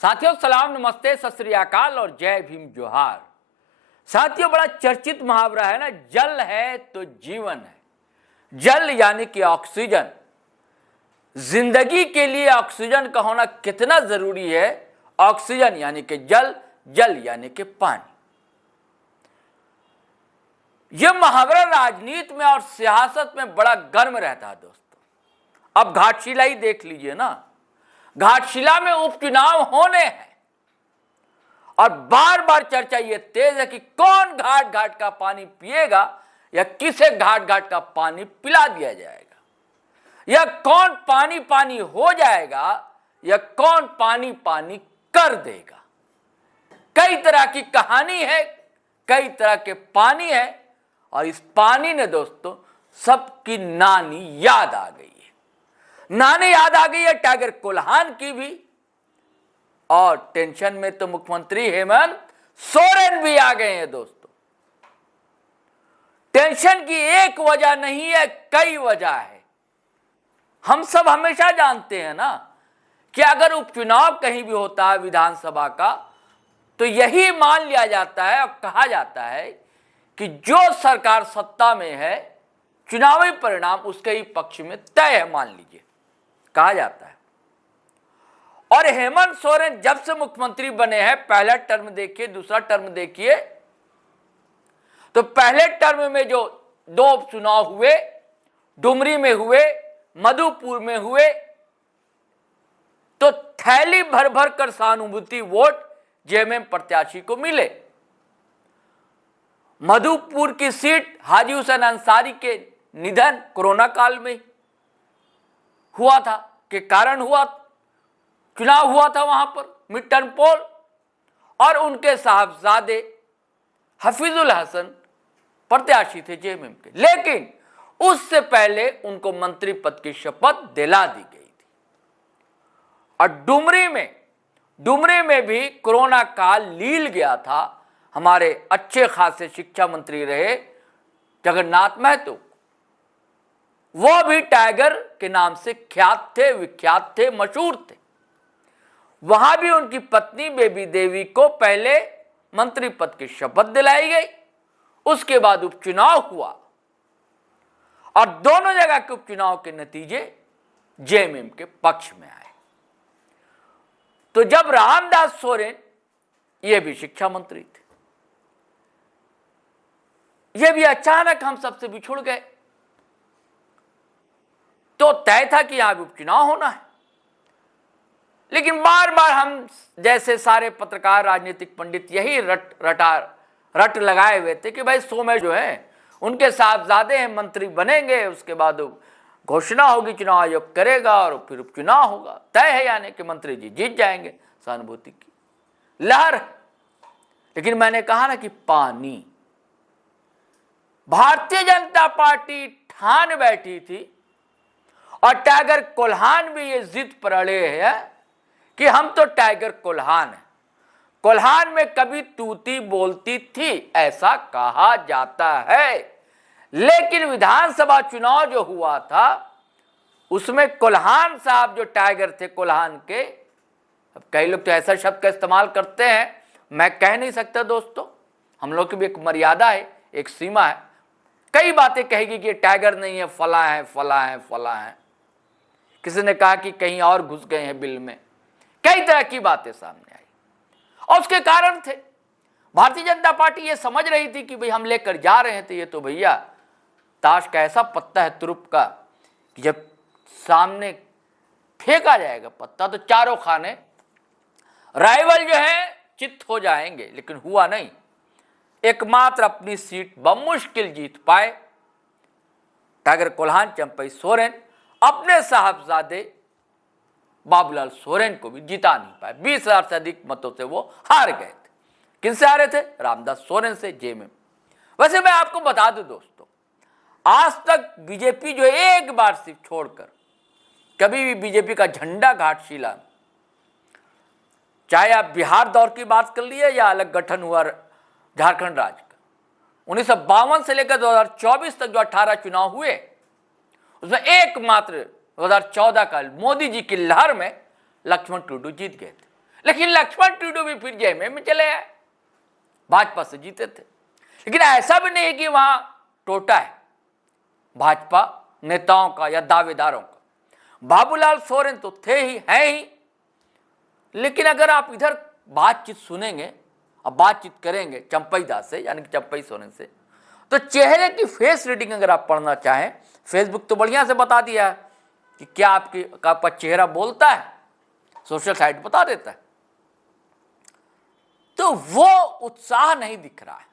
साथियों सलाम, नमस्ते, सत श्री अकाल और जय भीम जोहार। साथियों, बड़ा चर्चित मुहावरा है ना, जल है तो जीवन है। जल यानी कि ऑक्सीजन। जिंदगी के लिए ऑक्सीजन का होना कितना जरूरी है। ऑक्सीजन यानी कि जल, जल यानी कि पानी। यह मुहावरा राजनीति में और सियासत में बड़ा गर्म रहता है दोस्तों। अब घाटशिला ही देख लीजिए ना, घाटशिला में उपचुनाव होने हैं और बार बार चर्चा ये तेज है कि कौन घाट घाट का पानी पिएगा या किसे घाट घाट का पानी पिला दिया जाएगा, या कौन पानी पानी हो जाएगा या कौन पानी पानी कर देगा। कई तरह की कहानी है, कई तरह के पानी है और इस पानी ने दोस्तों सबकी नानी याद आ गई है। नानी याद आ गई है टाइगर कोल्हान की भी, और टेंशन में तो मुख्यमंत्री हेमंत सोरेन भी आ गए हैं दोस्तों। टेंशन की एक वजह नहीं है, कई वजह है। हम सब हमेशा जानते हैं ना कि अगर उपचुनाव कहीं भी होता है विधानसभा का, तो यही मान लिया जाता है और कहा जाता है कि जो सरकार सत्ता में है चुनावी परिणाम उसके ही पक्ष में तय है, मान लीजिए, कहा जाता है। और हेमंत सोरेन जब से मुख्यमंत्री बने हैं, पहला टर्म देखिए, दूसरा टर्म देखिए, तो पहले टर्म में जो दो उपचुनाव हुए, डुमरी में हुए, मधुपुर में हुए, तो थैली भर भर कर सहानुभूति वोट जेएमएम प्रत्याशी को मिले। मधुपुर की सीट हाजी हुसैन अंसारी के निधन कोरोना काल में हुआ था के कारण हुआ, चुनाव हुआ था वहां पर मिड टर्म पोल, और उनके साहबजादे हफीजुल हसन प्रत्याशी थे जेएमएम के, लेकिन उससे पहले उनको मंत्री पद की शपथ दिला दी गई थी। और डुमरी में भी कोरोना काल लील गया था। हमारे अच्छे खासे शिक्षा मंत्री रहे जगन्नाथ महतो, वो भी टाइगर के नाम से ख्यात थे, विख्यात थे, मशहूर थे। वहां भी उनकी पत्नी बेबी देवी को पहले मंत्री पद की शपथ दिलाई गई, उसके बाद उपचुनाव हुआ और दोनों जगह के उपचुनाव के नतीजे जेएमएम के पक्ष में आए। तो जब रामदास सोरेन, ये भी शिक्षा मंत्री थे, ये भी अचानक हम सबसे बिछुड़ गए, तो तय था कि यहां भी उपचुनाव होना है। लेकिन बार बार हम जैसे सारे पत्रकार, राजनीतिक पंडित यही रट लगाए हुए थे कि भाई सोमेश जो है उनके साहबजादे हैं, मंत्री बनेंगे, उसके बाद घोषणा होगी, चुनाव आयोग करेगा और फिर उपचुनाव होगा, तय है यानी कि मंत्री जी जीत जाएंगे। सहानुभूति की लहर। लेकिन मैंने कहा ना कि पानी, भारतीय जनता पार्टी ठान बैठी थी और टाइगर कोल्हान भी ये जिद पर अड़े हैं कि हम तो टाइगर कोल्हान है। कोल्हान में कभी तूती बोलती थी ऐसा कहा जाता है, लेकिन विधानसभा चुनाव जो हुआ था उसमें कोल्हान साहब जो टाइगर थे कोल्हान के, अब कई लोग तो ऐसा शब्द का इस्तेमाल करते हैं, मैं कह नहीं सकता दोस्तों, हम लोग की भी एक मर्यादा है, एक सीमा है। कई बातें कहेगी कि टाइगर नहीं है, फला है, फला है, फला है। किसी ने कहा कि कहीं और घुस गए हैं बिल में, कई तरह की बातें सामने आई और उसके कारण थे। भारतीय जनता पार्टी ये समझ रही थी कि भाई हम लेकर जा रहे हैं तो ये तो भैया ताश का ऐसा पत्ता है तुरुप का कि जब सामने फेंका जाएगा पत्ता तो चारों खाने राइवल जो है चित्त हो जाएंगे। लेकिन हुआ नहीं, एकमात्र अपनी सीट बमुश्किल जीत पाए टाइगर कोल्हान चंपई सोरेन, अपने साहबजादे बाबूलाल सोरेन को भी जिता नहीं पाए। 20,000 से अधिक मतों से वो हार गए थे। किनसे हारे थे? रामदास सोरेन से, जेएमएम। वैसे मैं आपको बता दूं दोस्तों, आज तक बीजेपी जो एक बार सिर्फ छोड़कर कभी भी बीजेपी का झंडा घाटशिला, चाहे आप बिहार दौर की बात कर लिए या अलग गठन हुआ झारखंड राज्य का, 1952 से लेकर 2024 तक जो 18 चुनाव हुए उसमें एकमात्र 2014 का मोदी जी की लहर में लक्ष्मण टुडू जीत गए थे। लेकिन लक्ष्मण टुडू भी फिर जेएमएम में चले आए, भाजपा से जीते थे। लेकिन ऐसा भी नहीं कि वहां टोटा है भाजपा नेताओं का या दावेदारों का। बाबूलाल सोरेन तो थे ही, हैं ही। लेकिन अगर आप इधर बातचीत सुनेंगे और बातचीत करेंगे चंपई दास से, यानी कि चंपई सोरेन से, तो चेहरे की फेस रीडिंग अगर आप पढ़ना चाहें, फेसबुक तो बढ़िया से बता दिया है कि क्या आपका चेहरा बोलता है, सोशल साइट बता देता है। तो वो उत्साह नहीं दिख रहा है।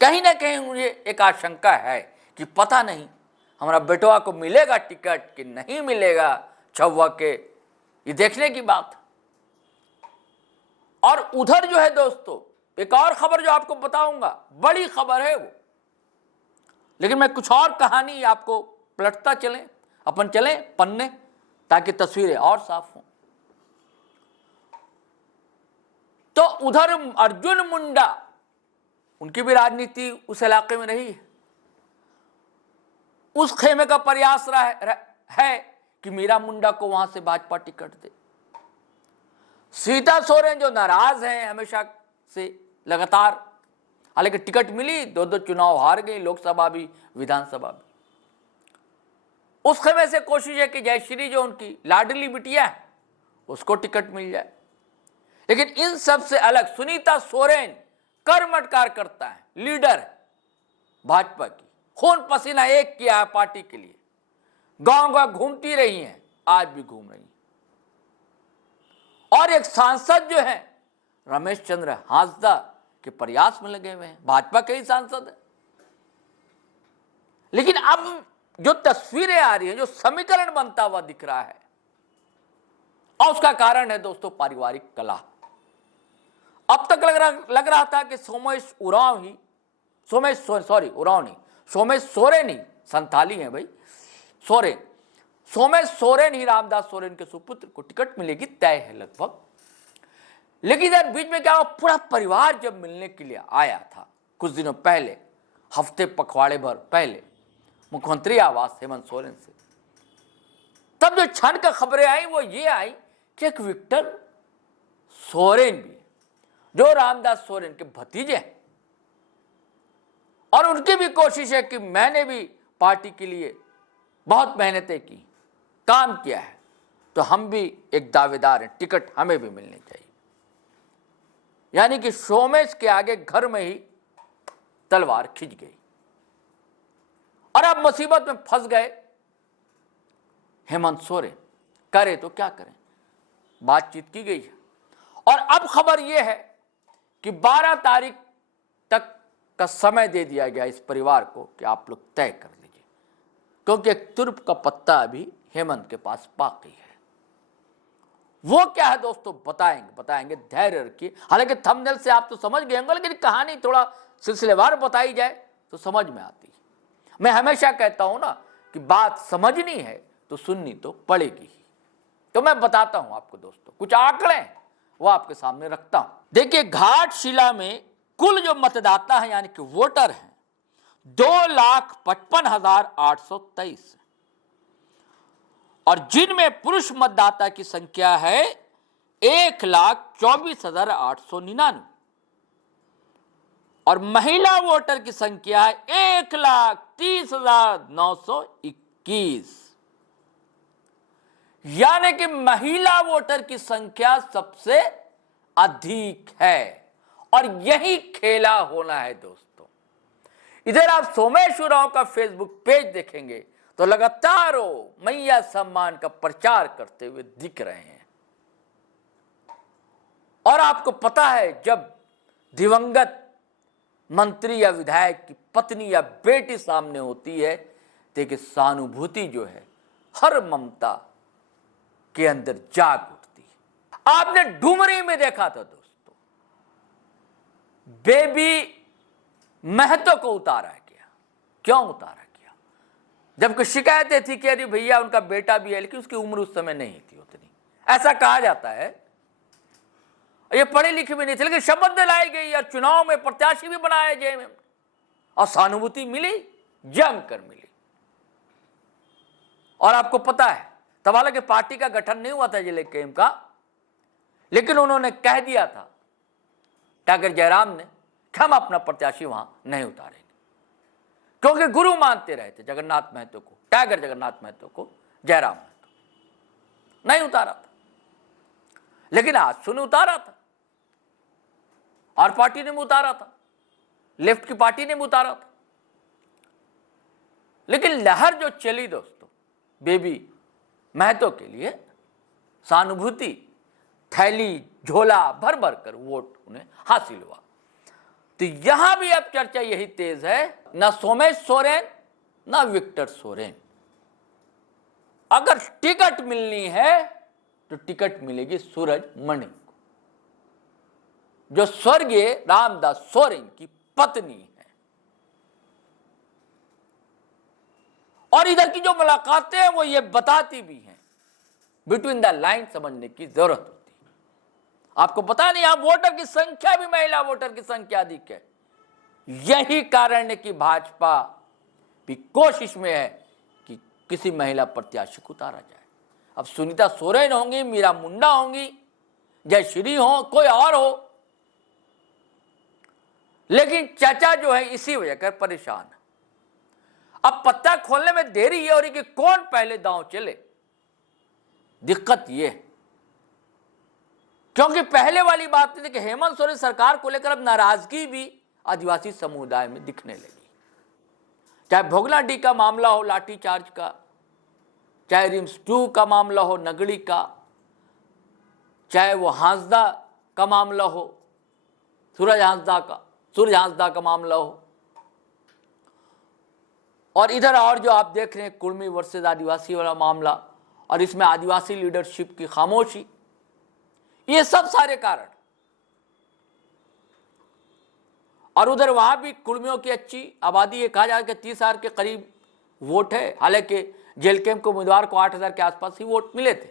कहीं ना कहीं मुझे एक आशंका है कि पता नहीं हमारा बेटवा को मिलेगा टिकट कि नहीं मिलेगा छुआ के, ये देखने की बात। और उधर जो है दोस्तों, एक और खबर जो आपको बताऊंगा, बड़ी खबर है वो, लेकिन मैं कुछ और कहानी आपको पलटता चलें, अपन चलें पन्ने, ताकि तस्वीरें और साफ हों। तो उधर अर्जुन मुंडा, उनकी भी राजनीति उस इलाके में रही है। उस खेमे का प्रयास है कि मीरा मुंडा को वहां से भाजपा टिकट दे। सीता सोरेन जो नाराज हैं हमेशा से लगातार, हालांकि टिकट मिली, 2 चुनाव हार गई, लोकसभा भी विधानसभा भी। उस खेमे से कोशिश है कि जयश्री जो उनकी लाडली बिटिया है उसको टिकट मिल जाए। लेकिन इन सब से अलग सुनीता सोरेन कर्मठ कार्यकर्ता है, लीडर है भाजपा की, खून पसीना एक किया है पार्टी के लिए, गांव गांव घूमती रही हैं, आज भी घूम रही हैं। और एक सांसद जो है रमेश चंद्र हांसदा के प्रयास में लगे हुए हैं, भाजपा के ही सांसद है। लेकिन अब जो तस्वीरें आ रही है, जो समीकरण बनता हुआ दिख रहा है, और उसका कारण है दोस्तों पारिवारिक कलह। अब तक लग रहा था कि सोमेश सोरेन ही, संथाली है भाई, सोमेश सोरेन ही रामदास सोरेन के सुपुत्र को टिकट मिलेगी, तय है लगभग। लेकिन इधर बीच में क्या हुआ, पूरा परिवार जब मिलने के लिए आया था कुछ दिनों पहले, हफ्ते पखवाड़े भर पहले, मुख्यमंत्री आवास हेमंत सोरेन से, तब जो क्षण का खबरें आई वो ये आई कि एक विक्टर सोरेन भी, जो रामदास सोरेन के भतीजे हैं, और उनकी भी कोशिश है कि मैंने भी पार्टी के लिए बहुत मेहनतें की, काम किया है, तो हम भी एक दावेदार हैं, टिकट हमें भी मिलनी चाहिए। यानी कि सोमेश के आगे घर में ही तलवार खिंच गई और अब मुसीबत में फंस गए हेमंत सोरेन। करे तो क्या करें, बातचीत की गई है और अब खबर यह है कि 12 तारीख तक का समय दे दिया गया इस परिवार को कि आप लोग तय कर लीजिए, क्योंकि एक तुर्प का पत्ता अभी हेमंत के पास बाकी है। वो क्या है दोस्तों, बताएंगे, धैर्य रखिए। हालांकि थंबनेल से आप तो समझ गए होंगे, लेकिन कहानी थोड़ा सिलसिलेवार बताई जाए तो समझ में आती है। मैं हमेशा कहता हूं ना कि बात समझनी है तो सुननी तो पड़ेगी ही। तो मैं बताता हूं आपको दोस्तों, कुछ आंकड़े वो आपके सामने रखता हूं। देखिए, घाटशिला में कुल जो मतदाता है यानी कि वोटर हैं 2,55,823 और जिनमें पुरुष मतदाता की संख्या है 1,24,899 और महिला वोटर की संख्या है 1,30,921। यानी कि महिला वोटर की संख्या सबसे अधिक है और यही खेला होना है दोस्तों। इधर आप सोमेश उरांव का फेसबुक पेज देखेंगे तो लगातार वो मैया सम्मान का प्रचार करते हुए दिख रहे हैं। और आपको पता है, जब दिवंगत मंत्री या विधायक की पत्नी या बेटी सामने होती है तो एक सहानुभूति जो है हर ममता के अंदर जाग उठती है। आपने डुमरी में देखा था दोस्तों, बेबी महतो को उतारा गया। क्यों उतारा गया? जबकि शिकायतें थी कि अरे भैया उनका बेटा भी है, लेकिन उसकी उम्र उस समय नहीं थी उतनी, ऐसा कहा जाता है। ये पढ़े लिखे भी नहीं थे, लेकिन शपथ दिलाई गई और चुनाव में प्रत्याशी भी बनाए गए और सहानुभूति मिली, जमकर मिली। और आपको पता है, तब हालांकि पार्टी का गठन नहीं हुआ था जिले केम का, लेकिन उन्होंने कह दिया था टाइगर जयराम ने कि हम अपना प्रत्याशी वहां नहीं उतारेंगे, क्योंकि गुरु मानते रहे थे जगन्नाथ महतो को, टाइगर जगन्नाथ महतो को, जयराम महतो नहीं उतारा था। लेकिन आजसू ने उतारा था, और पार्टी ने भी उतारा था, लेफ्ट की पार्टी ने भी उतारा था। लेकिन लहर जो चली दोस्तों बेबी महतो के लिए, सहानुभूति थैली झोला भर भर कर वोट उन्हें हासिल हुआ। तो यहां भी अब चर्चा यही तेज है, ना सोमेश सोरेन ना विक्टर सोरेन। अगर टिकट मिलनी है तो टिकट मिलेगी सूरज मणि को, जो स्वर्गीय रामदास सोरेन की पत्नी है। और इधर की जो मुलाकातें हैं वो ये बताती भी हैं, बिटवीन द लाइन समझने की जरूरत होती है। आपको पता नहीं, यहां वोटर की संख्या भी महिला वोटर की संख्या अधिक है। यही कारण है कि भाजपा भी कोशिश में है कि किसी महिला प्रत्याशी को उतारा जाए। अब सुनीता सोरेन होंगी, मीरा मुंडा होंगी, जयश्री हो, कोई और हो, लेकिन चाचा जो है इसी वजह कर परेशान है। अब पत्ता खोलने में देरी ये हो रही कि कौन पहले दांव चले। दिक्कत ये, क्योंकि पहले वाली बात थी कि हेमंत सोरेन सरकार को लेकर अब नाराजगी भी आदिवासी समुदाय में दिखने लगी। चाहे भोगलाडीह का मामला हो लाठीचार्ज का, चाहे रिम्स 2 का मामला हो नगड़ी का, चाहे वो हांसदा का मामला हो, सूरज हांसदा का मामला हो, और इधर और जो आप देख रहे हैं कुर्मी वर्सेस आदिवासी वाला मामला, और इसमें आदिवासी लीडरशिप की खामोशी, ये सब सारे कारण। और उधर वहां भी कुर्मियों की अच्छी आबादी, ये कहा जा रहा है कि 30,000 के करीब वोट है। हालांकि जेल कैंप के उम्मीदवार को 8,000 के आसपास ही वोट मिले थे।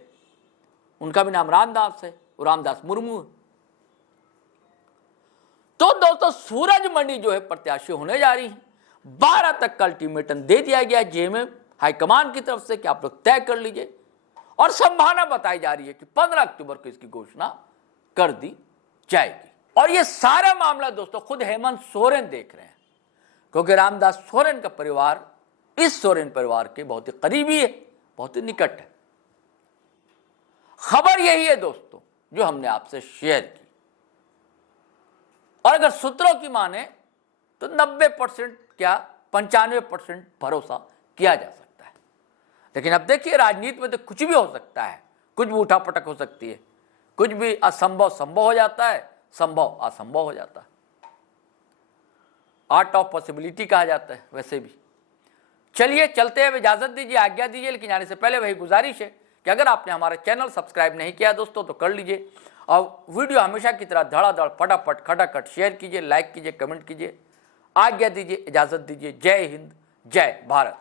उनका भी नाम रामदास है, रामदास मुर्मू। तो दोस्तों सूरजमणि जो है प्रत्याशी होने जा रही है। 12 तक का अल्टीमेटम दे दिया गया जेएमएम हाईकमान की तरफ से कि आप लोग तय कर लीजिए, और संभावना बताई जा रही है कि 15 अक्टूबर को इसकी घोषणा कर दी जाएगी। और ये सारा मामला दोस्तों खुद हेमंत सोरेन देख रहे हैं, क्योंकि रामदास सोरेन का परिवार इस सोरेन परिवार के बहुत ही करीबी है, बहुत ही निकट है। खबर यही है दोस्तों जो हमने आपसे शेयर की, और अगर सूत्रों की माने तो 90% क्या 95% भरोसा किया जा सकता है। लेकिन अब देखिए राजनीति में तो कुछ भी हो सकता है, कुछ भी उठापटक हो सकती है, कुछ भी असंभव संभव हो जाता है, संभव असंभव हो जाता है। आर्ट ऑफ पॉसिबिलिटी कहा जाता है वैसे भी। चलिए चलते हैं, इजाजत दीजिए, आज्ञा दीजिए। लेकिन जाने से पहले वही गुजारिश है कि अगर आपने हमारा चैनल सब्सक्राइब नहीं किया दोस्तों तो कर लीजिए, और वीडियो हमेशा की तरह धड़ाधड़ फटाफट खटाखट शेयर कीजिए, लाइक कीजिए, कमेंट कीजिए। आज्ञा दीजिए, इजाजत दीजिए। जय हिंद, जय भारत।